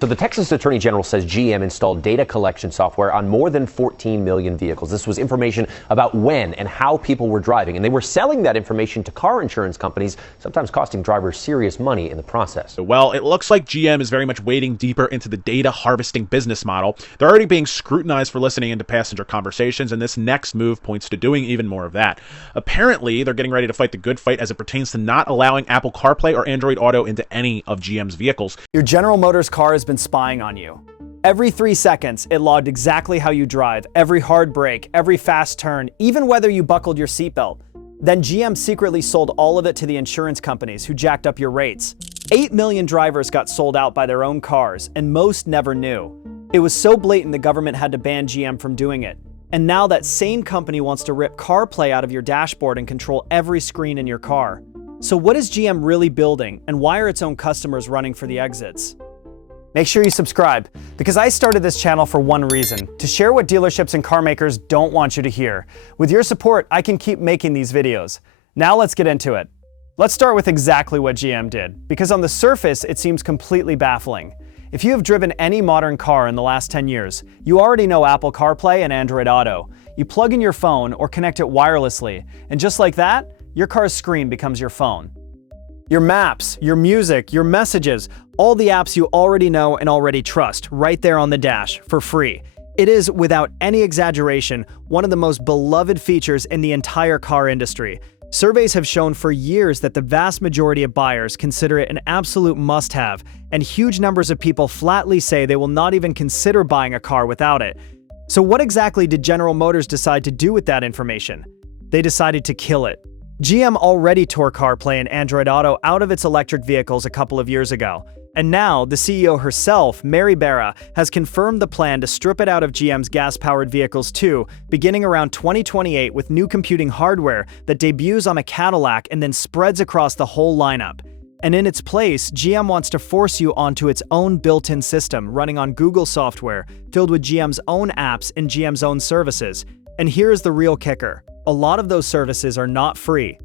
So the Texas Attorney General says GM installed data collection software on more than 14 million vehicles. This was information about when and how people were driving, and they were selling that information to car insurance companies, sometimes costing drivers serious money in the process. Well, it looks like GM is very much wading deeper into the data harvesting business model. They're already being scrutinized for listening into passenger conversations, and this next move points to doing even more of that. Apparently, they're getting ready to fight the good fight as it pertains to not allowing Apple CarPlay or Android Auto into any of GM's vehicles. Your General Motors car has been spying on you. Every 3 seconds, it logged exactly how you drive, every hard brake, every fast turn, even whether you buckled your seatbelt. Then GM secretly sold all of it to the insurance companies who jacked up your rates. 8 million drivers got sold out by their own cars, and most never knew. It was so blatant the government had to ban GM from doing it. And now that same company wants to rip CarPlay out of your dashboard and control every screen in your car. So what is GM really building, and why are its own customers running for the exits? Make sure you subscribe, because I started this channel for one reason: to share what dealerships and car makers don't want you to hear. With your support, I can keep making these videos. Now let's get into it. Let's start with exactly what GM did, because on the surface, it seems completely baffling. If you have driven any modern car in the last 10 years, you already know Apple CarPlay and Android Auto. You plug in your phone or connect it wirelessly, and just like that, your car's screen becomes your phone. Your maps, your music, your messages, all the apps you already know and already trust, right there on the dash, for free. It is, without any exaggeration, one of the most beloved features in the entire car industry. Surveys have shown for years that the vast majority of buyers consider it an absolute must-have, and huge numbers of people flatly say they will not even consider buying a car without it. So what exactly did General Motors decide to do with that information? They decided to kill it. GM already tore CarPlay and Android Auto out of its electric vehicles a couple of years ago. And now, the CEO herself, Mary Barra, has confirmed the plan to strip it out of GM's gas-powered vehicles too, beginning around 2028 with new computing hardware that debuts on a Cadillac and then spreads across the whole lineup. And in its place, GM wants to force you onto its own built-in system running on Google software, filled with GM's own apps and GM's own services. And here's the real kicker: a lot of those services are not free.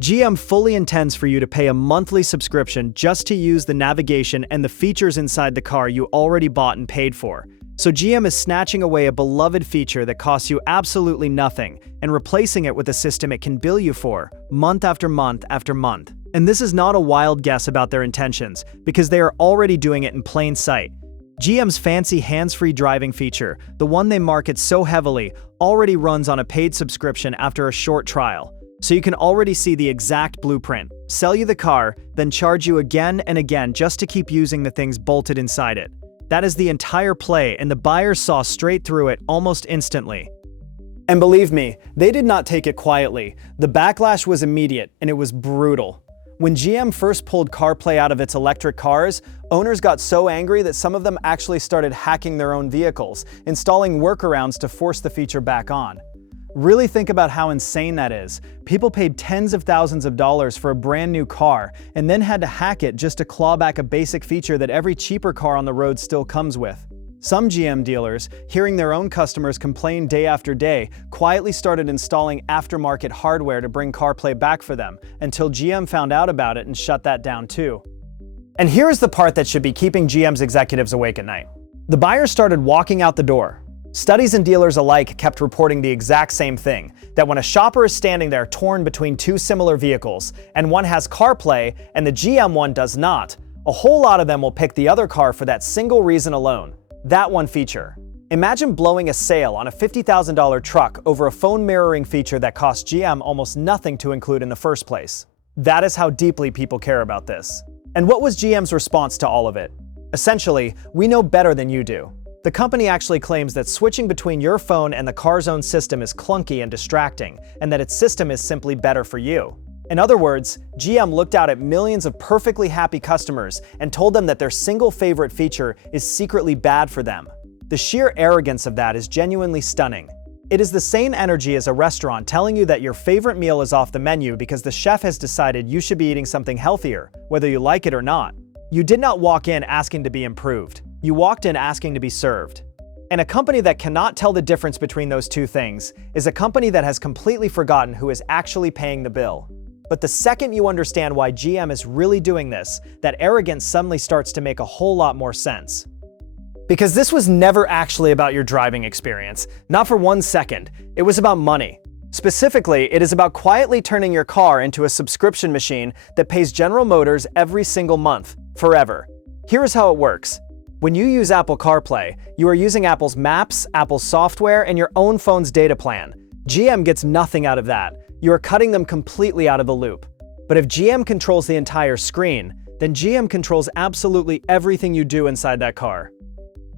GM fully intends for you to pay a monthly subscription just to use the navigation and the features inside the car you already bought and paid for. So GM is snatching away a beloved feature that costs you absolutely nothing and replacing it with a system it can bill you for, month after month after month. And this is not a wild guess about their intentions, because they are already doing it in plain sight. GM's fancy hands-free driving feature, the one they market so heavily, already runs on a paid subscription after a short trial. So you can already see the exact blueprint: sell you the car, then charge you again and again just to keep using the things bolted inside it. That is the entire play, and the buyers saw straight through it almost instantly. And believe me, they did not take it quietly. The backlash was immediate, and it was brutal. When GM first pulled CarPlay out of its electric cars, owners got so angry that some of them actually started hacking their own vehicles, installing workarounds to force the feature back on. Really think about how insane that is. People paid tens of thousands of dollars for a brand new car and then had to hack it just to claw back a basic feature that every cheaper car on the road still comes with. Some GM dealers, hearing their own customers complain day after day, quietly started installing aftermarket hardware to bring CarPlay back for them, until GM found out about it and shut that down too. And here's the part that should be keeping GM's executives awake at night. The buyers started walking out the door. Studies and dealers alike kept reporting the exact same thing: that when a shopper is standing there torn between two similar vehicles, and one has CarPlay and the GM one does not, a whole lot of them will pick the other car for that single reason alone: that one feature. Imagine blowing a sale on a $50,000 truck over a phone mirroring feature that cost GM almost nothing to include in the first place. That is how deeply people care about this. And what was GM's response to all of it? Essentially, we know better than you do. The company actually claims that switching between your phone and the car's own system is clunky and distracting, and that its system is simply better for you. In other words, GM looked out at millions of perfectly happy customers and told them that their single favorite feature is secretly bad for them. The sheer arrogance of that is genuinely stunning. It is the same energy as a restaurant telling you that your favorite meal is off the menu because the chef has decided you should be eating something healthier, whether you like it or not. You did not walk in asking to be improved. You walked in asking to be served. And a company that cannot tell the difference between those two things is a company that has completely forgotten who is actually paying the bill. But the second you understand why GM is really doing this, that arrogance suddenly starts to make a whole lot more sense. Because this was never actually about your driving experience. Not for 1 second. It was about money. Specifically, it is about quietly turning your car into a subscription machine that pays General Motors every single month, forever. Here is how it works. When you use Apple CarPlay, you are using Apple's Maps, Apple's software, and your own phone's data plan. GM gets nothing out of that. You are cutting them completely out of the loop. But if GM controls the entire screen, then GM controls absolutely everything you do inside that car.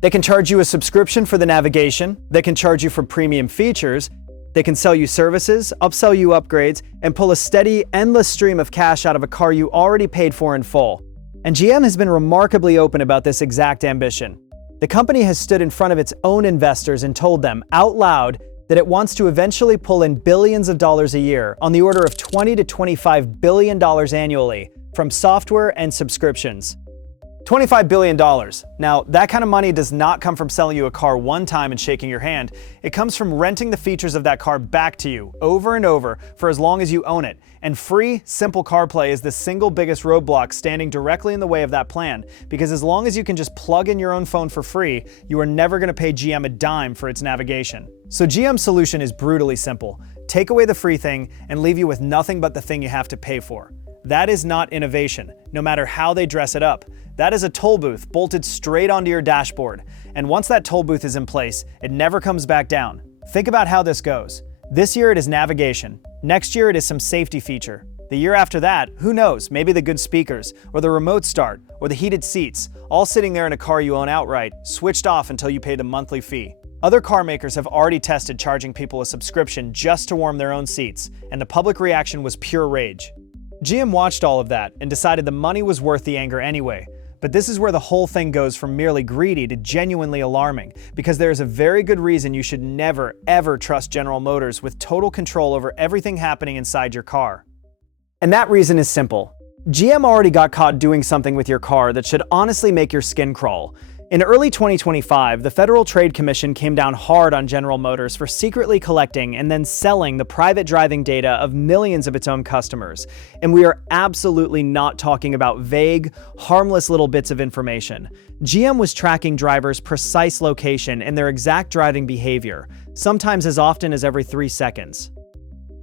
They can charge you a subscription for the navigation, they can charge you for premium features, they can sell you services, upsell you upgrades, and pull a steady, endless stream of cash out of a car you already paid for in full. And GM has been remarkably open about this exact ambition. The company has stood in front of its own investors and told them out loud that it wants to eventually pull in billions of dollars a year, on the order of $20 to $25 billion annually, from software and subscriptions. $25 billion. Now, that kind of money does not come from selling you a car one time and shaking your hand. It comes from renting the features of that car back to you over and over for as long as you own it. And free, simple CarPlay is the single biggest roadblock standing directly in the way of that plan, because as long as you can just plug in your own phone for free, you are never going to pay GM a dime for its navigation. So GM's solution is brutally simple. Take away the free thing and leave you with nothing but the thing you have to pay for. That is not innovation, no matter how they dress it up. That is a toll booth bolted straight onto your dashboard. And once that toll booth is in place, it never comes back down. Think about how this goes. This year it is navigation. Next year it is some safety feature. The year after that, who knows, maybe the good speakers, or the remote start, or the heated seats, all sitting there in a car you own outright, switched off until you pay the monthly fee. Other car makers have already tested charging people a subscription just to warm their own seats, and the public reaction was pure rage. GM watched all of that and decided the money was worth the anger anyway. But this is where the whole thing goes from merely greedy to genuinely alarming, because there is a very good reason you should never, ever trust General Motors with total control over everything happening inside your car. And that reason is simple. GM already got caught doing something with your car that should honestly make your skin crawl. In early 2025, the Federal Trade Commission came down hard on General Motors for secretly collecting and then selling the private driving data of millions of its own customers. And we are absolutely not talking about vague, harmless little bits of information. GM was tracking drivers' precise location and their exact driving behavior, sometimes as often as every 3 seconds.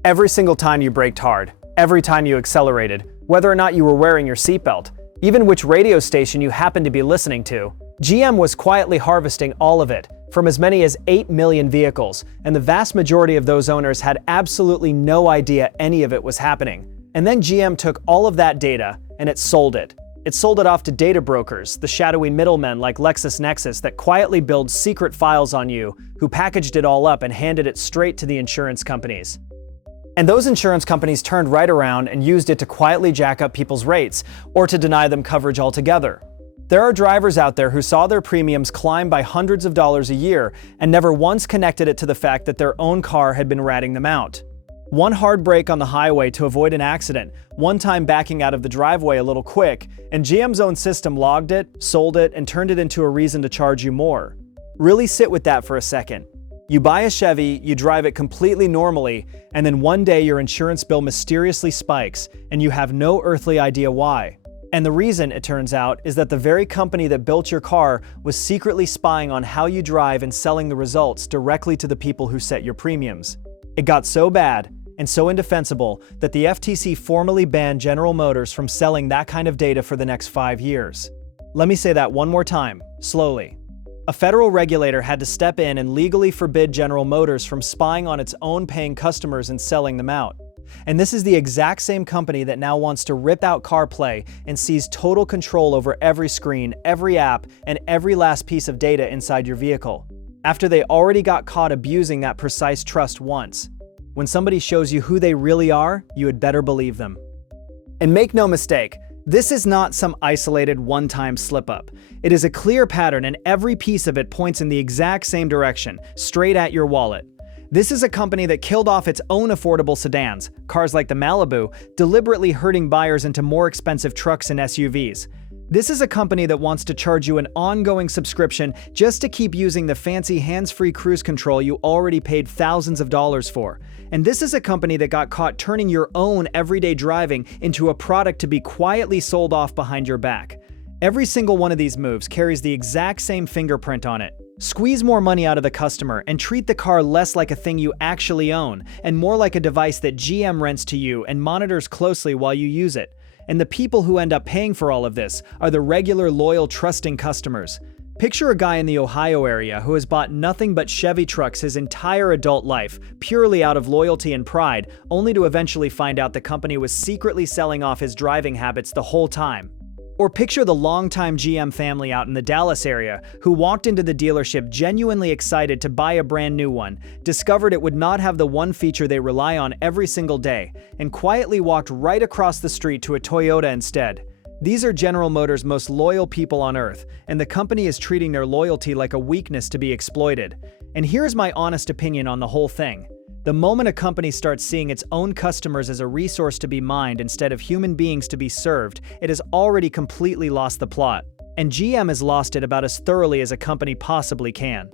Every single time you braked hard, every time you accelerated, whether or not you were wearing your seatbelt, even which radio station you happened to be listening to, GM was quietly harvesting all of it from as many as 8 million vehicles, and the vast majority of those owners had absolutely no idea any of it was happening. And then GM took all of that data and it sold it. It sold it off to data brokers, the shadowy middlemen like LexisNexis that quietly build secret files on you, who packaged it all up and handed it straight to the insurance companies. And those insurance companies turned right around and used it to quietly jack up people's rates, or to deny them coverage altogether. There are drivers out there who saw their premiums climb by hundreds of dollars a year and never once connected it to the fact that their own car had been ratting them out. One hard brake on the highway to avoid an accident, one time backing out of the driveway a little quick, and GM's own system logged it, sold it, and turned it into a reason to charge you more. Really sit with that for a second. You buy a Chevy, you drive it completely normally, and then one day your insurance bill mysteriously spikes, and you have no earthly idea why. And the reason, it turns out, is that the very company that built your car was secretly spying on how you drive and selling the results directly to the people who set your premiums. It got so bad and so indefensible that the FTC formally banned General Motors from selling that kind of data for the next 5 years. Let me say that one more time, slowly. A federal regulator had to step in and legally forbid General Motors from spying on its own paying customers and selling them out. And this is the exact same company that now wants to rip out CarPlay and seize total control over every screen, every app, and every last piece of data inside your vehicle, after they already got caught abusing that precise trust once. When somebody shows you who they really are, you had better believe them. And make no mistake, this is not some isolated one-time slip-up. It is a clear pattern, and every piece of it points in the exact same direction, straight at your wallet. This is a company that killed off its own affordable sedans, cars like the Malibu, deliberately herding buyers into more expensive trucks and SUVs. This is a company that wants to charge you an ongoing subscription just to keep using the fancy hands-free cruise control you already paid thousands of dollars for. And this is a company that got caught turning your own everyday driving into a product to be quietly sold off behind your back. Every single one of these moves carries the exact same fingerprint on it. Squeeze more money out of the customer and treat the car less like a thing you actually own and more like a device that GM rents to you and monitors closely while you use it. And the people who end up paying for all of this are the regular, loyal, trusting customers. Picture a guy in the Ohio area who has bought nothing but Chevy trucks his entire adult life, purely out of loyalty and pride, only to eventually find out the company was secretly selling off his driving habits the whole time. Or picture the longtime GM family out in the Dallas area who walked into the dealership genuinely excited to buy a brand new one, discovered it would not have the one feature they rely on every single day, and quietly walked right across the street to a Toyota instead. These are General Motors' most loyal people on earth, and the company is treating their loyalty like a weakness to be exploited. And here's my honest opinion on the whole thing. The moment a company starts seeing its own customers as a resource to be mined instead of human beings to be served, it has already completely lost the plot. And GM has lost it about as thoroughly as a company possibly can.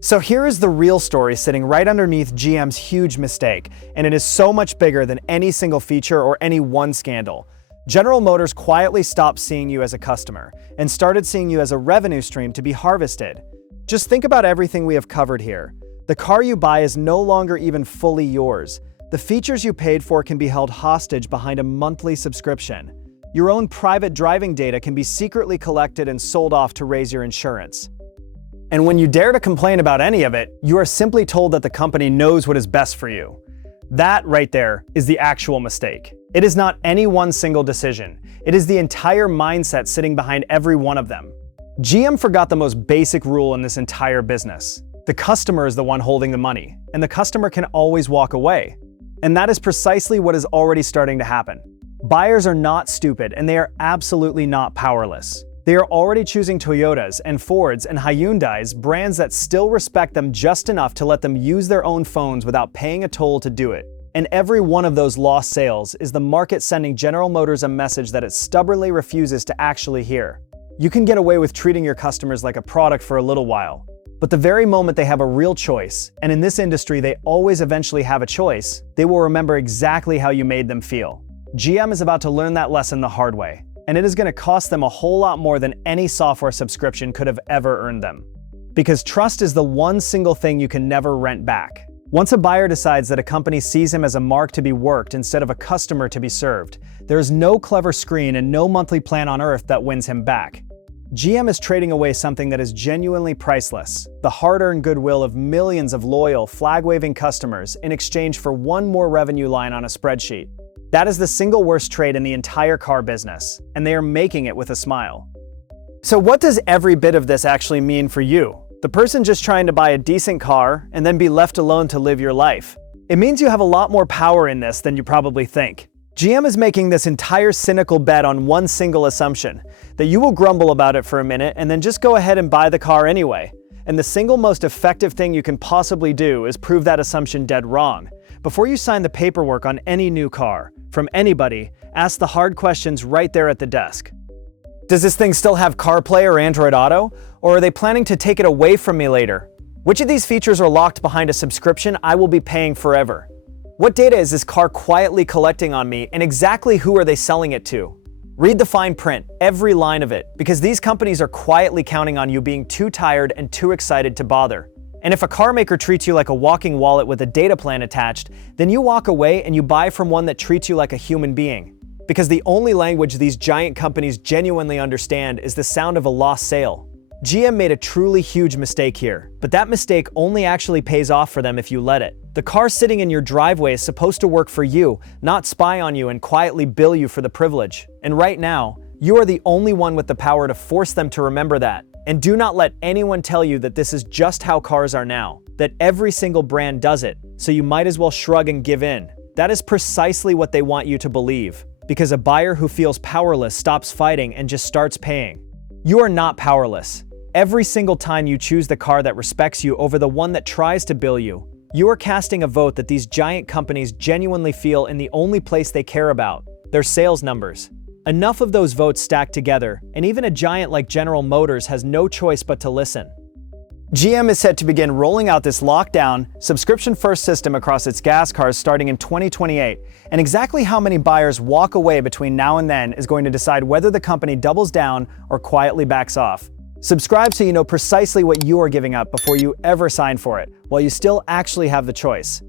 So here is the real story sitting right underneath GM's huge mistake, and it is so much bigger than any single feature or any one scandal. General Motors quietly stopped seeing you as a customer and started seeing you as a revenue stream to be harvested. Just think about everything we have covered here. The car you buy is no longer even fully yours. The features you paid for can be held hostage behind a monthly subscription. Your own private driving data can be secretly collected and sold off to raise your insurance. And when you dare to complain about any of it, you are simply told that the company knows what is best for you. That right there is the actual mistake. It is not any one single decision. It is the entire mindset sitting behind every one of them. GM forgot the most basic rule in this entire business. The customer is the one holding the money, and the customer can always walk away. And that is precisely what is already starting to happen. Buyers are not stupid, and they are absolutely not powerless. They are already choosing Toyotas and Fords and Hyundais, brands that still respect them just enough to let them use their own phones without paying a toll to do it. And every one of those lost sales is the market sending General Motors a message that it stubbornly refuses to actually hear. You can get away with treating your customers like a product for a little while, but the very moment they have a real choice, and in this industry they always eventually have a choice, they will remember exactly how you made them feel. GM is about to learn that lesson the hard way, and it is going to cost them a whole lot more than any software subscription could have ever earned them. Because trust is the one single thing you can never rent back. Once a buyer decides that a company sees him as a mark to be worked instead of a customer to be served, there is no clever screen and no monthly plan on earth that wins him back. GM is trading away something that is genuinely priceless, the hard-earned goodwill of millions of loyal, flag-waving customers in exchange for one more revenue line on a spreadsheet. That is the single worst trade in the entire car business, and they are making it with a smile. So what does every bit of this actually mean for you? The person just trying to buy a decent car and then be left alone to live your life. It means you have a lot more power in this than you probably think. GM is making this entire cynical bet on one single assumption, that you will grumble about it for a minute and then just go ahead and buy the car anyway. And the single most effective thing you can possibly do is prove that assumption dead wrong. Before you sign the paperwork on any new car, from anybody, ask the hard questions right there at the desk. Does this thing still have CarPlay or Android Auto? Or are they planning to take it away from me later? Which of these features are locked behind a subscription I will be paying forever? What data is this car quietly collecting on me, and exactly who are they selling it to? Read the fine print, every line of it, because these companies are quietly counting on you being too tired and too excited to bother. And if a car maker treats you like a walking wallet with a data plan attached, then you walk away and you buy from one that treats you like a human being. Because the only language these giant companies genuinely understand is the sound of a lost sale. GM made a truly huge mistake here, but that mistake only actually pays off for them if you let it. The car sitting in your driveway is supposed to work for you, not spy on you and quietly bill you for the privilege. And right now, you are the only one with the power to force them to remember that. And do not let anyone tell you that this is just how cars are now, that every single brand does it, so you might as well shrug and give in. That is precisely what they want you to believe, because a buyer who feels powerless stops fighting and just starts paying. You are not powerless. Every single time you choose the car that respects you over the one that tries to bill you, you are casting a vote that these giant companies genuinely feel in the only place they care about, their sales numbers. Enough of those votes stack together, and even a giant like General Motors has no choice but to listen. GM is set to begin rolling out this lockdown, subscription-first system across its gas cars starting in 2028. And exactly how many buyers walk away between now and then is going to decide whether the company doubles down or quietly backs off. Subscribe so you know precisely what you are giving up before you ever sign for it, while you still actually have the choice.